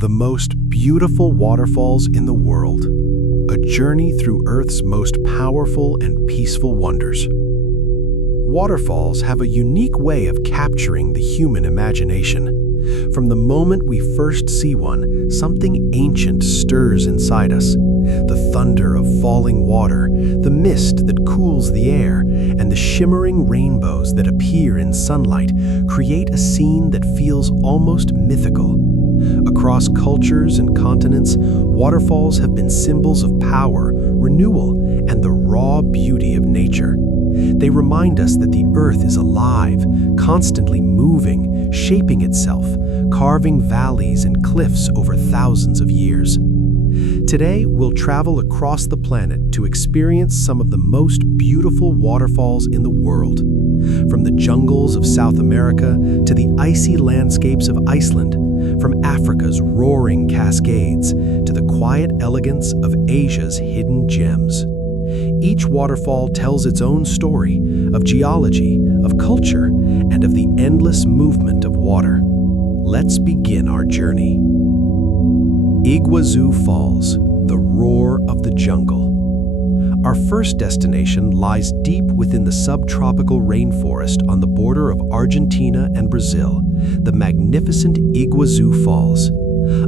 The most beautiful waterfalls in the world. A journey through Earth's most powerful and peaceful wonders. Waterfalls have a unique way of capturing the human imagination. From the moment we first see one, something ancient stirs inside us. The thunder of falling water, the mist that cools the air, and the shimmering rainbows that appear in sunlight create a scene that feels almost mythical. Across cultures and continents, waterfalls have been symbols of power, renewal, and the raw beauty of nature. They remind us that the earth is alive, constantly moving, shaping itself, carving valleys and cliffs over thousands of years. Today, we'll travel across the planet to experience some of the most beautiful waterfalls in the world. From the jungles of South America to the icy landscapes of Iceland, from Africa's roaring cascades to the quiet elegance of Asia's hidden gems. Each waterfall tells its own story of geology, of culture, and of the endless movement of water. Let's begin our journey. Iguaçu Falls, the roar of the jungle. Our first destination lies deep within the subtropical rainforest on the border of Argentina and Brazil, the magnificent Iguaçu Falls.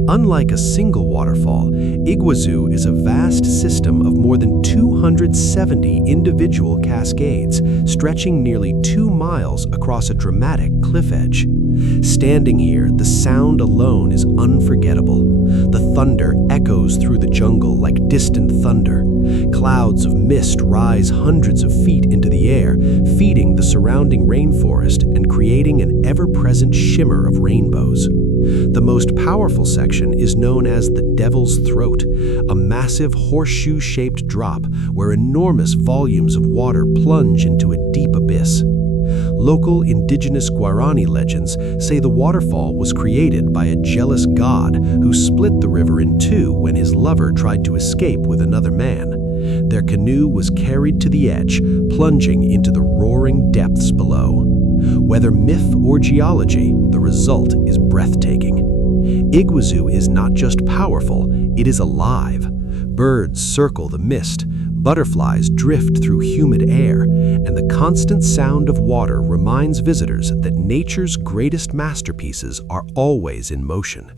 Unlike a single waterfall, Iguaçu is a vast system of more than 270 individual cascades, stretching nearly 2 miles across a dramatic cliff edge. Standing here, the sound alone is unforgettable. The thunder echoes through the jungle like distant thunder. Clouds of mist rise hundreds of feet into the air, feeding the surrounding rainforest and creating an ever-present shimmer of rainbows. The most powerful section is known as the Devil's Throat, a massive horseshoe-shaped drop where enormous volumes of water plunge into a deep abyss. Local indigenous Guarani legends say the waterfall was created by a jealous god who split the river in two when his lover tried to escape with another man. Their canoe was carried to the edge, plunging into the roaring depths below. Whether myth or geology, the result is breathtaking. Iguaçu is not just powerful, it is alive. Birds circle the mist, butterflies drift through humid air, and the constant sound of water reminds visitors that nature's greatest masterpieces are always in motion.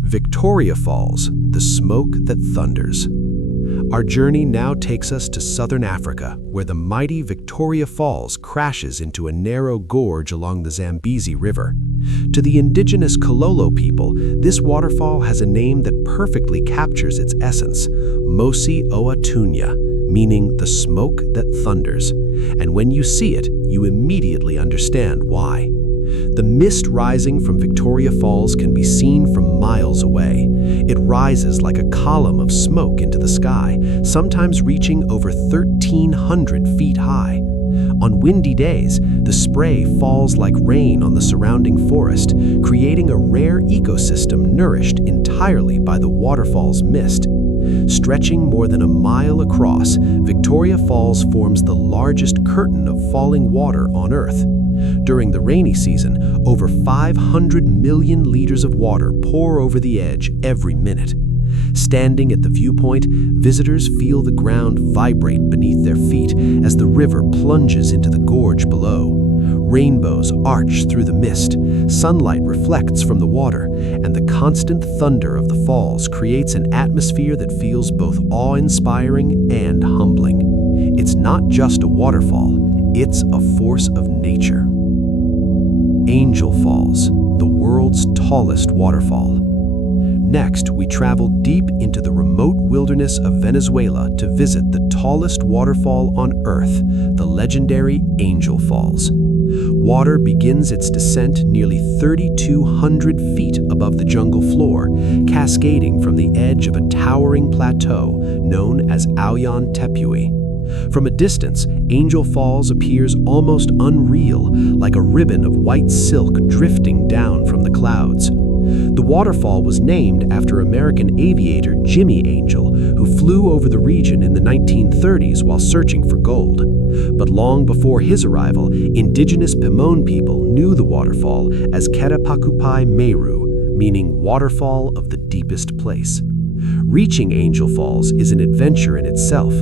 Victoria Falls, the smoke that thunders. Our journey now takes us to southern Africa, where the mighty Victoria Falls crashes into a narrow gorge along the Zambezi River. To the indigenous Kololo people, this waterfall has a name that perfectly captures its essence, Mosi Oatunya, meaning the smoke that thunders. And when you see it, you immediately understand why. The mist rising from Victoria Falls can be seen from miles away. It rises like a column of smoke into the sky, sometimes reaching over 1,300 feet high. On windy days, the spray falls like rain on the surrounding forest, creating a rare ecosystem nourished entirely by the waterfall's mist. Stretching more than a mile across, Victoria Falls forms the largest curtain of falling water on Earth. During the rainy season, over 500 million liters of water pour over the edge every minute. Standing at the viewpoint, visitors feel the ground vibrate beneath their feet as the river plunges into the gorge below. Rainbows arch through the mist, sunlight reflects from the water, and the constant thunder of the falls creates an atmosphere that feels both awe-inspiring and humbling. It's not just a waterfall, it's a force of nature. Angel Falls, the world's tallest waterfall. Next, we travel deep into the remote wilderness of Venezuela to visit the tallest waterfall on Earth, the legendary Angel Falls. Water begins its descent nearly 3,200 feet above the jungle floor, cascading from the edge of a towering plateau known as Auyan Tepui. From a distance, Angel Falls appears almost unreal, like a ribbon of white silk drifting down from the clouds. The waterfall was named after American aviator Jimmy Angel, who flew over the region in the 1930s while searching for gold. But long before his arrival, indigenous Pimon people knew the waterfall as Kerapakupai Meru, meaning waterfall of the deepest place. Reaching Angel Falls is an adventure in itself.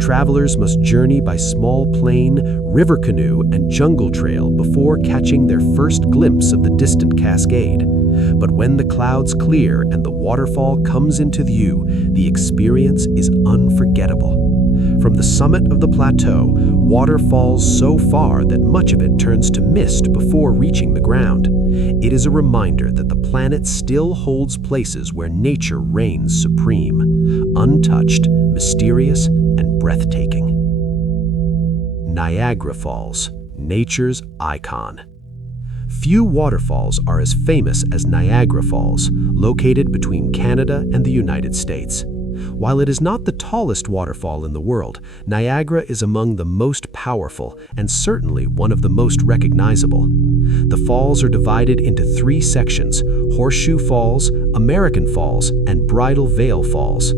Travelers must journey by small plane, river canoe, and jungle trail before catching their first glimpse of the distant cascade. But when the clouds clear and the waterfall comes into view, the experience is unforgettable. From the summit of the plateau, water falls so far that much of it turns to mist before reaching the ground. It is a reminder that the planet still holds places where nature reigns supreme, untouched, mysterious, and breathtaking. Niagara Falls, nature's icon. Few waterfalls are as famous as Niagara Falls, located between Canada and the United States. While it is not the tallest waterfall in the world, Niagara is among the most powerful and certainly one of the most recognizable. The falls are divided into three sections: Horseshoe Falls, American Falls, and Bridal Veil Falls.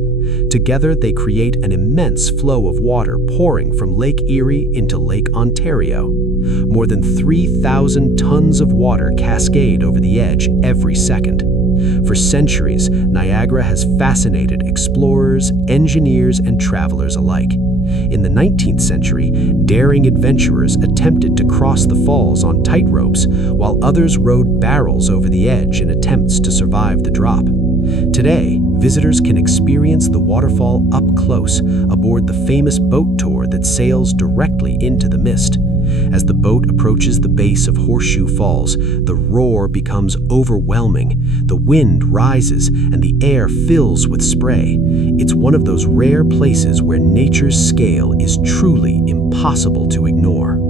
Together, they create an immense flow of water pouring from Lake Erie into Lake Ontario. More than 3,000 tons of water cascade over the edge every second. For centuries, Niagara has fascinated explorers, engineers, and travelers alike. In the 19th century, daring adventurers attempted to cross the falls on tightropes, while others rode barrels over the edge in attempts to survive the drop. Today, visitors can experience the waterfall up close aboard the famous boat tour that sails directly into the mist. As the boat approaches the base of Horseshoe Falls, the roar becomes overwhelming, the wind rises, and the air fills with spray. It's one of those rare places where nature's scale is truly impossible to ignore.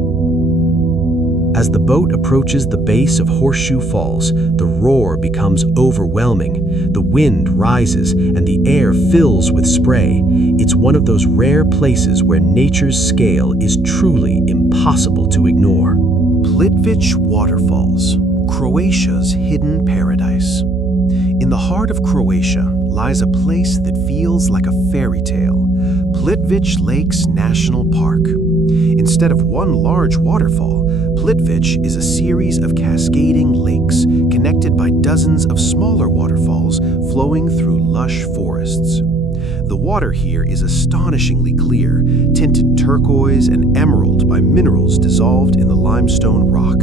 As the boat approaches the base of Horseshoe Falls, the roar becomes overwhelming, the wind rises, and the air fills with spray. It's one of those rare places where nature's scale is truly impossible to ignore. Plitvice Waterfalls, Croatia's hidden paradise. In the heart of Croatia lies a place that feels like a fairy tale: Plitvice Lakes National Park. Instead of one large waterfall, Plitvice is a series of cascading lakes connected by dozens of smaller waterfalls flowing through lush forests. The water here is astonishingly clear, tinted turquoise and emerald by minerals dissolved in the limestone rock.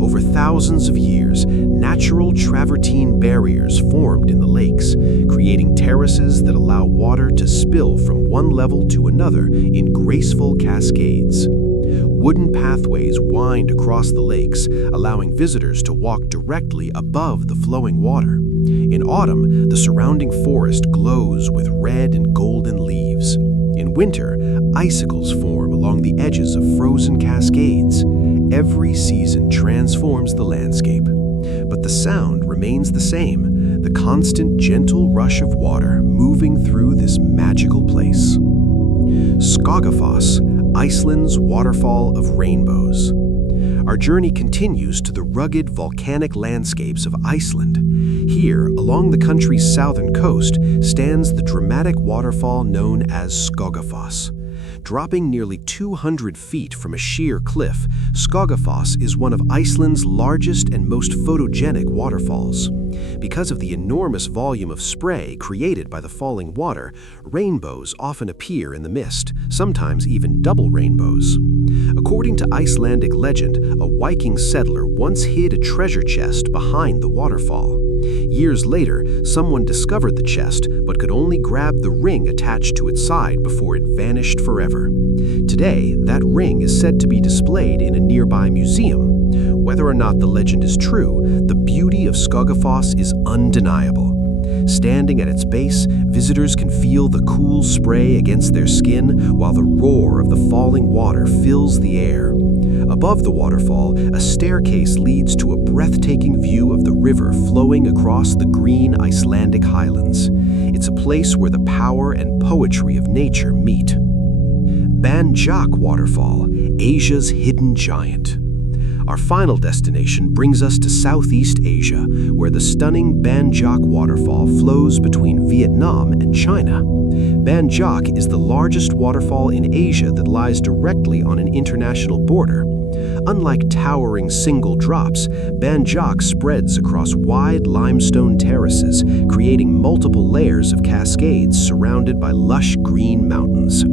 Over thousands of years, natural travertine barriers formed in the lakes, creating terraces that allow water to spill from one level to another in graceful cascades. Wooden pathways wind across the lakes, allowing visitors to walk directly above the flowing water. In autumn, the surrounding forest glows with red and golden leaves. In winter, icicles form along the edges of frozen cascades. Every season transforms the landscape, but the sound remains the same, the constant gentle rush of water moving through this magical place. Skogafoss, Iceland's waterfall of rainbows. Our journey continues to the rugged volcanic landscapes of Iceland. Here, along the country's southern coast, stands the dramatic waterfall known as Skogafoss. Dropping nearly 200 feet from a sheer cliff, Skogafoss is one of Iceland's largest and most photogenic waterfalls. Because of the enormous volume of spray created by the falling water, rainbows often appear in the mist, sometimes even double rainbows. According to Icelandic legend, a Viking settler once hid a treasure chest behind the waterfall. Years later, someone discovered the chest but could only grab the ring attached to its side before it vanished forever. Today, that ring is said to be displayed in a nearby museum. Whether or not the legend is true, the beauty of Skogafoss is undeniable. Standing at its base, visitors can feel the cool spray against their skin while the roar of the falling water fills the air. Above the waterfall, a staircase leads to a breathtaking view of the river flowing across the green Icelandic highlands. It's a place where the power and poetry of nature meet. Banjak Waterfall, Asia's hidden giant. Our final destination brings us to Southeast Asia, where the stunning Banjak Waterfall flows between Vietnam and China. Banjak is the largest waterfall in Asia that lies directly on an international border. Unlike towering single drops, Banjak spreads across wide limestone terraces, creating multiple layers of cascades surrounded by lush green mountains.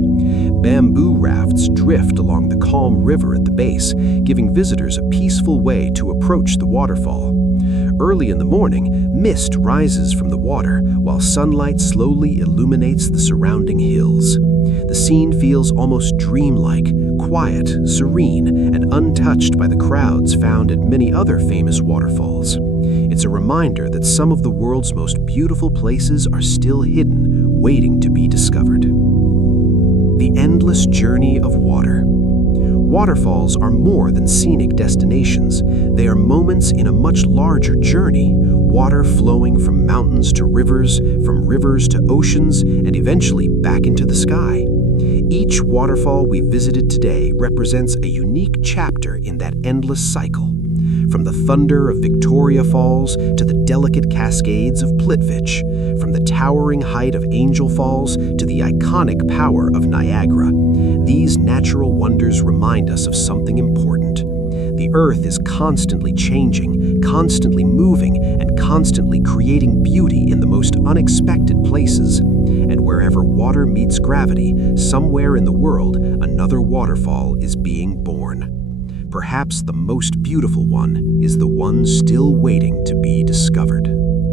Bamboo rafts drift along the calm river at the base, giving visitors a peaceful way to approach the waterfall. Early in the morning, mist rises from the water, while sunlight slowly illuminates the surrounding hills. The scene feels almost dreamlike, quiet, serene, and untouched by the crowds found at many other famous waterfalls. It's a reminder that some of the world's most beautiful places are still hidden, waiting to be discovered. The endless journey of water. Waterfalls are more than scenic destinations. They are moments in a much larger journey, water flowing from mountains to rivers, from rivers to oceans, and eventually back into the sky. Each waterfall we visited today represents a unique chapter in that endless cycle. From the thunder of Victoria Falls to the delicate cascades of Plitvich, from the towering height of Angel Falls to the iconic power of Niagara, these natural wonders remind us of something important. The Earth is constantly changing, constantly moving, and constantly creating beauty in the most unexpected places. And wherever water meets gravity, somewhere in the world, another waterfall is being born. Perhaps the most beautiful one is the one still waiting to be discovered.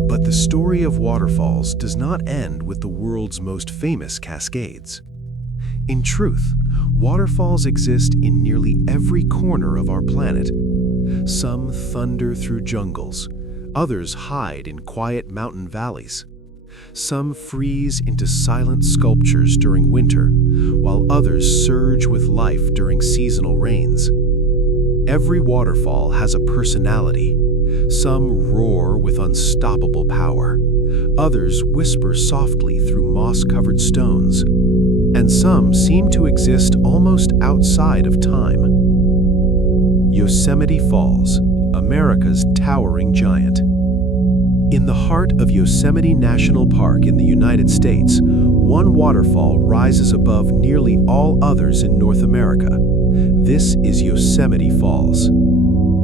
But the story of waterfalls does not end with the world's most famous cascades. In truth, waterfalls exist in nearly every corner of our planet. Some thunder through jungles, others hide in quiet mountain valleys. Some freeze into silent sculptures during winter, while others surge with life during seasonal rains. Every waterfall has a personality. Some roar with unstoppable power. Others whisper softly through moss-covered stones. And some seem to exist almost outside of time. Yosemite Falls, America's towering giant. In the heart of Yosemite National Park in the United States, one waterfall rises above nearly all others in North America. This is Yosemite Falls.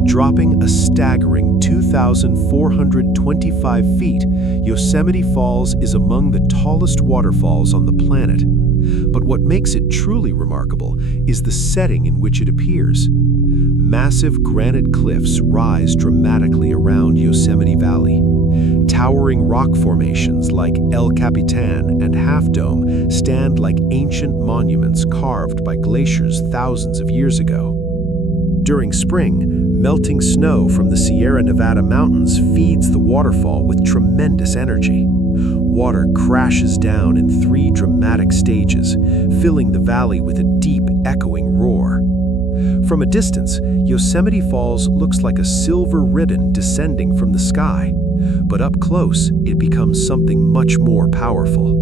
Dropping a staggering 2,425 feet, Yosemite Falls is among the tallest waterfalls on the planet. But what makes it truly remarkable is the setting in which it appears. Massive granite cliffs rise dramatically around Yosemite Valley. Towering rock formations like El Capitan and Half Dome stand like ancient monuments carved by glaciers thousands of years ago. During spring, melting snow from the Sierra Nevada mountains feeds the waterfall with tremendous energy. Water crashes down in 3 dramatic stages, filling the valley with a deep, echoing roar. From a distance, Yosemite Falls looks like a silver ribbon descending from the sky, but up close, it becomes something much more powerful.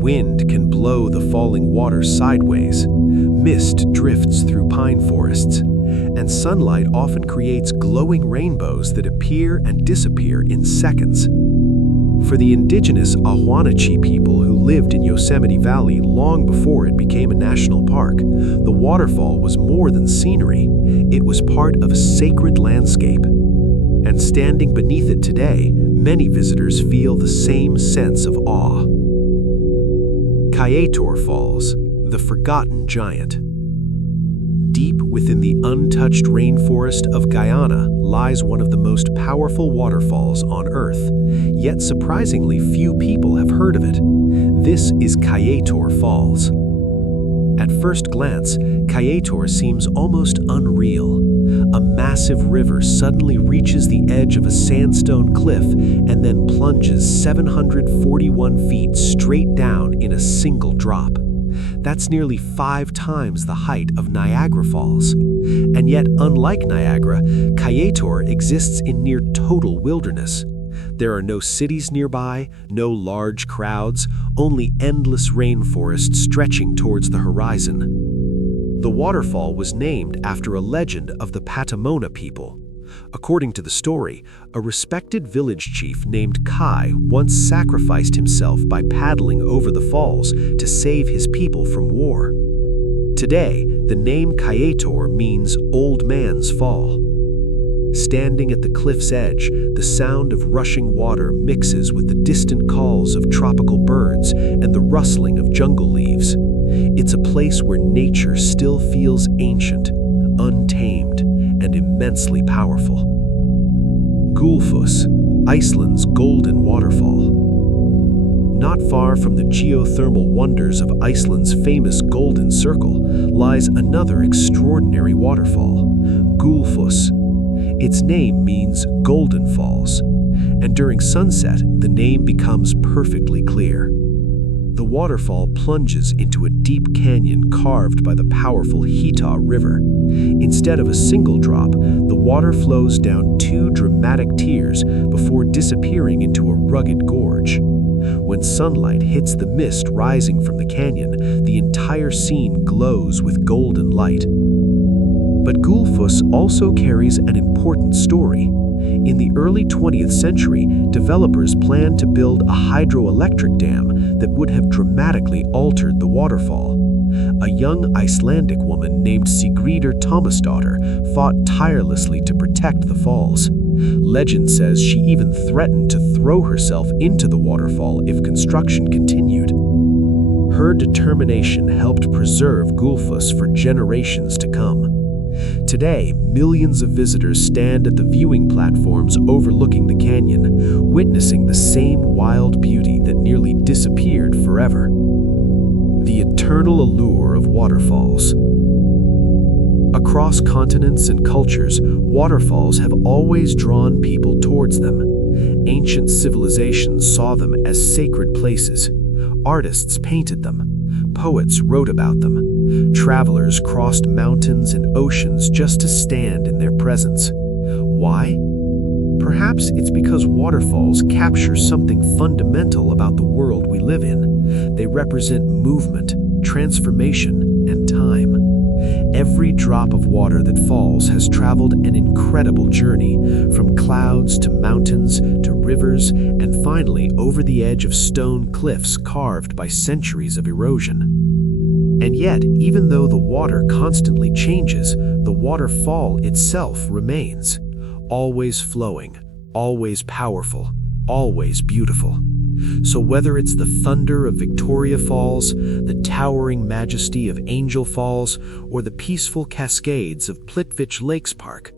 Wind can blow the falling water sideways, mist drifts through pine forests, and sunlight often creates glowing rainbows that appear and disappear in seconds. For the indigenous Ahuanachi people who lived in Yosemite Valley long before it became a national park, the waterfall was more than scenery. It was part of a sacred landscape. And standing beneath it today, many visitors feel the same sense of awe. Kayator Falls, the forgotten giant. Deep within the untouched rainforest of Guyana lies one of the most powerful waterfalls on Earth, yet surprisingly few people have heard of it. This is Kayator Falls. At first glance, Kayator seems almost unreal. A massive river suddenly reaches the edge of a sandstone cliff and then plunges 741 feet straight down in a single drop. That's nearly 5 times the height of Niagara Falls. And yet, unlike Niagara, Kayator exists in near total wilderness. There are no cities nearby, no large crowds, only endless rainforest stretching towards the horizon. The waterfall was named after a legend of the Patamona people. According to the story, a respected village chief named Kai once sacrificed himself by paddling over the falls to save his people from war. Today, The name Kayator means old man's fall. Standing at the cliff's edge, the sound of rushing water mixes with the distant calls of tropical birds and the rustling of jungle leaves. It's a place where nature still feels ancient, untamed, and immensely powerful. Gullfoss, Iceland's golden waterfall. Not far from the geothermal wonders of Iceland's famous Golden Circle lies another extraordinary waterfall, Gullfoss. Its name means Golden Falls, and during sunset, the name becomes perfectly clear. The waterfall plunges into a deep canyon carved by the powerful Hita River. Instead of a single drop, the water flows down two dramatic tiers before disappearing into a rugged gorge. When sunlight hits the mist rising from the canyon, the entire scene glows with golden light. But Gullfoss also carries an important story. In the early 20th century, developers planned to build a hydroelectric dam that would have dramatically altered the waterfall. A young Icelandic woman named Sigríður Tómasdóttir fought tirelessly to protect the falls. Legend says she even threatened to throw herself into the waterfall if construction continued. Her determination helped preserve Gullfoss for generations to come. Today, millions of visitors stand at the viewing platforms overlooking the canyon, witnessing the same wild beauty that nearly disappeared forever. The eternal allure of waterfalls. Across continents and cultures, waterfalls have always drawn people towards them. Ancient civilizations saw them as sacred places. Artists painted them. Poets wrote about them. Travelers crossed mountains and oceans just to stand in their presence. Why? Perhaps it's because waterfalls capture something fundamental about the world we live in. They represent movement, transformation, and time. Every drop of water that falls has traveled an incredible journey, from clouds to mountains to rivers, and finally over the edge of stone cliffs carved by centuries of erosion. And yet, even though the water constantly changes, the waterfall itself remains, always flowing, always powerful, always beautiful. So whether it's the thunder of Victoria Falls, the towering majesty of Angel Falls, or the peaceful cascades of Plitvice Lakes Park,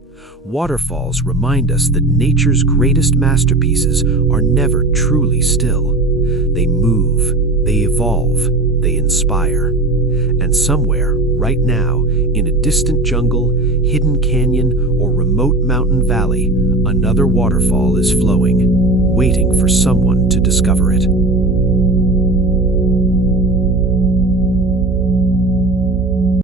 waterfalls remind us that nature's greatest masterpieces are never truly still. They move, they evolve, they inspire. And somewhere, right now, in a distant jungle, hidden canyon, or remote mountain valley, another waterfall is flowing, waiting for someone to discover it.